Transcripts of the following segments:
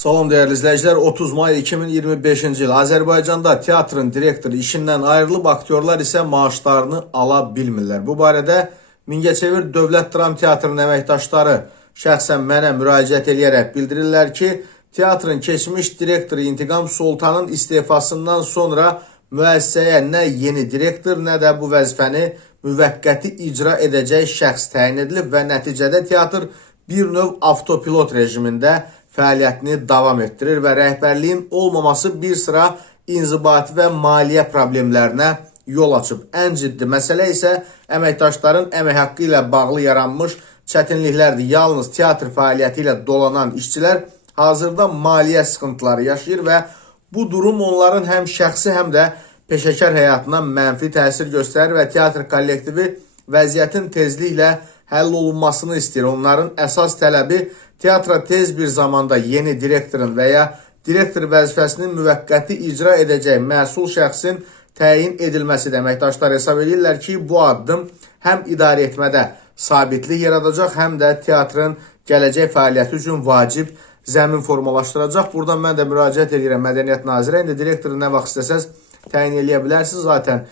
Salam değerli izleyiciler. 30 may 2025-ci il Azərbaycanda teatrın direktoru işindən ayrılıb, aktyorlar isə maaşlarını ala bilmirlər. Bu barədə Mingəçevir Dövlət Dram Teatrının əməkdaşları şəxsən mənə müraciət edərək bildirirlər ki, teatrın keçmiş direktoru İntiqam Sultanın istefasından sonra müəssisəyə nə yeni direktor, nə də bu vəzifəni müvəqqəti icra edəcək şəxs təyin edilib və nəticədə teatr bir növ avtopilot rejimində fəaliyyətini davam etdirir və rəhbərliyin olmaması bir sıra inzibati və maliyyə problemlərinə yol açıb. Ən ciddi məsələ isə əməkdaşların əmək haqqı ilə bağlı yaranmış çətinliklərdir. Yalnız teatr fəaliyyəti ilə dolanan işçilər hazırda maliyyə sıxıntıları yaşayır və bu durum onların həm şəxsi, həm də peşəkar həyatına mənfi təsir göstərir və teatr kollektivi vəziyyətin tezliklə həll olunmasını istəyir. Onların əsas tələbi teatra tez bir zamanda yeni direktorun və ya direktor vəzifəsinin müvəqqəti icra edəcək məsul şəxsin təyin edilməsidir. Əməkdaşlar hesab edirlər ki, bu addım həm idarəetmədə sabitlik yaradacaq, həm də teatrın gələcək fəaliyyəti üçün vacib zəmin formalaşdıracaq. Buradan mən də müraciət edirəm Mədəniyyət Nazirinə. İndi direktoru nə vaxt istəsəz təyin edə bilərsiniz. Zaten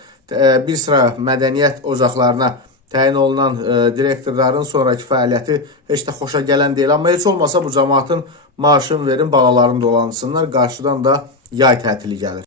bir sıra mədəniyyət ocaqlarına təyin olunan direktorların sonraki fəaliyyəti heç də xoşa gələn deyil. Amma heç olmasa bu cəmaatın maaşını verin, balalarını dolansınlar. Qarşıdan da yay tətili gəlir.